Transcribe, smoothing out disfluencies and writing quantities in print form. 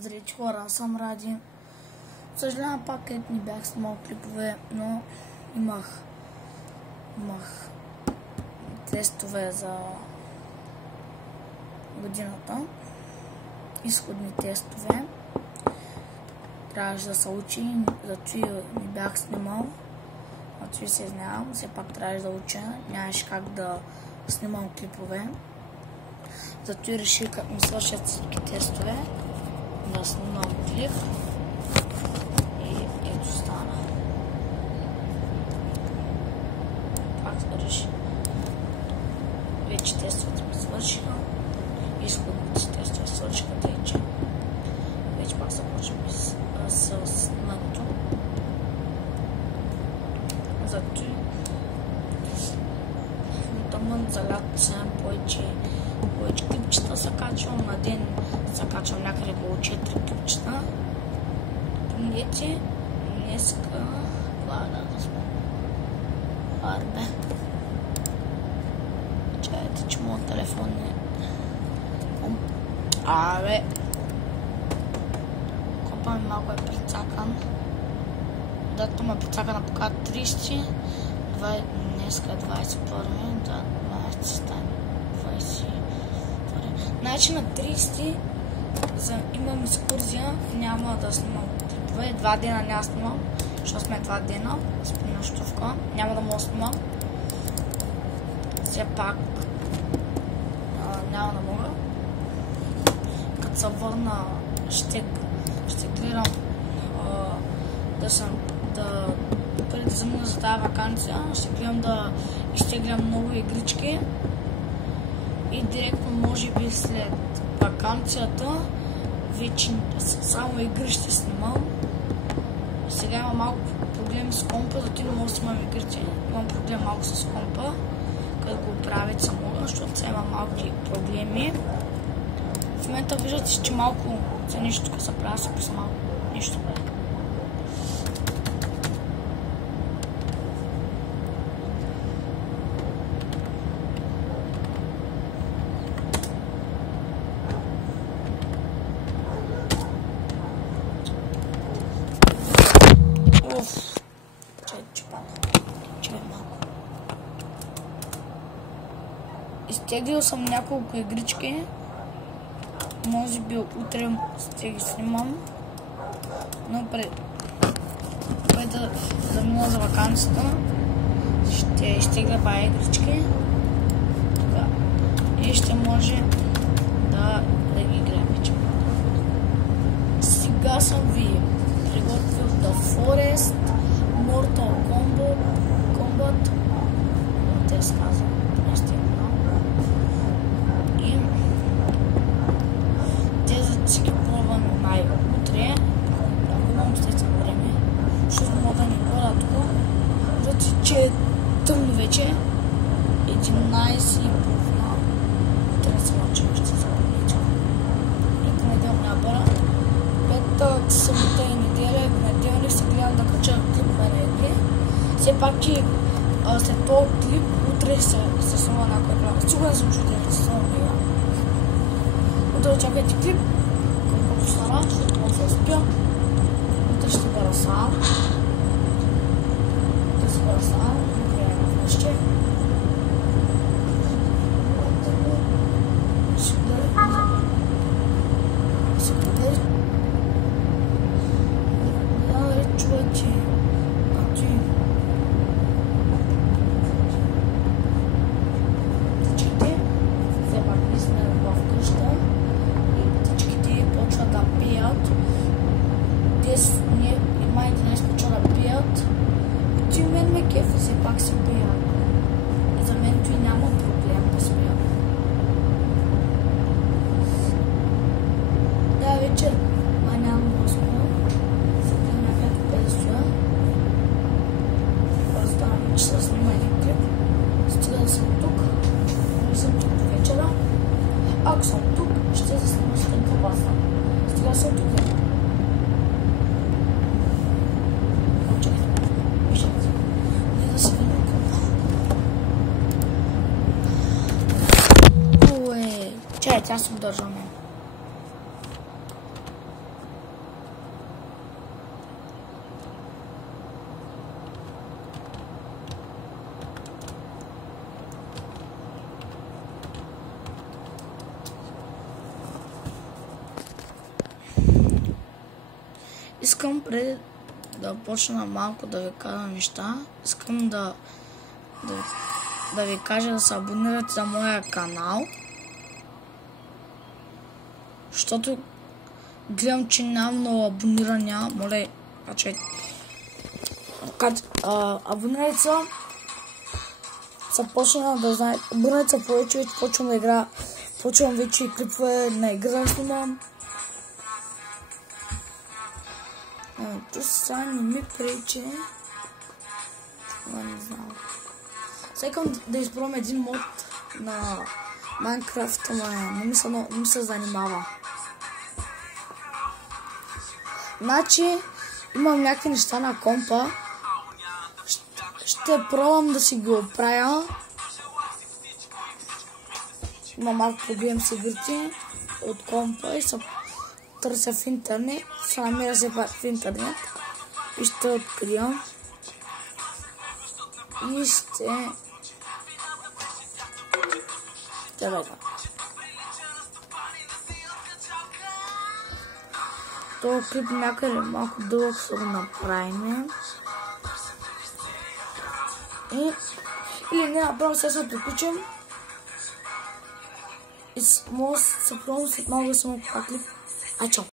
Здравейте хора, аз съм Ради. Съжалявам пак, където не бях снимал клипове, но имах тестове за годината. Изходни тестове. Трябваше да се учи, зато не бях снимал. Зато се изнявам, все пак трябваше да уча. Нямаше как да снимам клипове. Зато реших, като ми свършат всички тестове, да снимам клип. И ето стана. Пак реших. Вече тестовете ми свършиха. Изходните тестове свършиха, тъй че вече пак започваме с нато. Зато тъмън за лято сега повече клипчета се качвам. На ден се качвам някъде около 4 клипчета. Помнете, днеска да сме арбе. Чайте, че моят телефон е... Абе! Копа ми малко е прицакан. Дата ме прицакана пока 30. Днеска е 21. Да, 20 стане 22. Значи на 30 имам екскурзия, няма да снимам клипове. 2 дена няма снимам, защото сме 2 дена с нощувка. Няма да мога да снимам. Все пак няма да мога. Като се върна, ще гледам преди да замина за тази ваканция, ще гледам да изтеглям много игрички и директно, може би след ваканцията, вече само игри ще снимам. Сега имам малко проблеми с компа, зато не мога да снимам игрите. Имам проблем малко с компа, като го правят само, защото сега имам малки проблеми. В момента виждате, че малко за нещо тук се правя, се писа малко нещо бе. Изтеглил съм няколко игрички. Може би утре ще ги снимам. Но преди да мина за ваканцията, ще изтегля бая игрички. И ще може да ги играем вече. Сега съм ви приготвил The Forest, Mortal Kombat. Те се казва. Ще ги пробвам утре, ако имам след време, защото мога да ни бъда тук, защото че е тъмно вече, 11:30. Утре не се мълча, ще се запомнича. И понеделник няма бъда. Петък, събота и неделя, в неделник се гледам да кача клипове на игри. Все пак и след този клип, утре се снима някой план. Сигурен съм, че да се снима нея. Утре очаквайте клип. Стара, защото мога да се спя. Утре ще бъда сам. Ще се бъда сам. Гледам вкъщи. Чувайте. Птичките. Все пак ние сме в къща. Почва да пият. Майите днес почва да пият. И мен ме кефи, все пак се пият. И за мен той няма проблем да спя. Да, вечер. Няма да спя. Сега някакъв 5 стоя. Оставам, че се снима един клип. Стига да съм тук. Не съм тук до вечера. Ако съм тук, ще се снима с тънка баса. Стига съм тук. Не да се видим компа. Чай, тя се удържаме. Искам преди да почна малко да ви кажа неща. Искам да ви кажа да се абонирате за моя канал. Защото гледам, че нямам много абонирания. Моля, абонирайте се. Започна да знаете. Абонирайте се повече, вече почвам да игра. Почвам вече и клипове на игра снимам. То сега не ми пречи. Не знам. Сега искам да изпробвам един мод на Minecraft, ама не ми се занимава. Значи, имам някакви неща на компа. Ще пробвам да си ги оправя. Има малко проблем с игрите от компа и се търся в интернет. Се намеря се пак в интернет и ще открием. И ще... Това клип някъде малко дълъг ще го направим. Или не, направо сега се приключим. И може да се пробвам след малко да съм пак клип. Чао!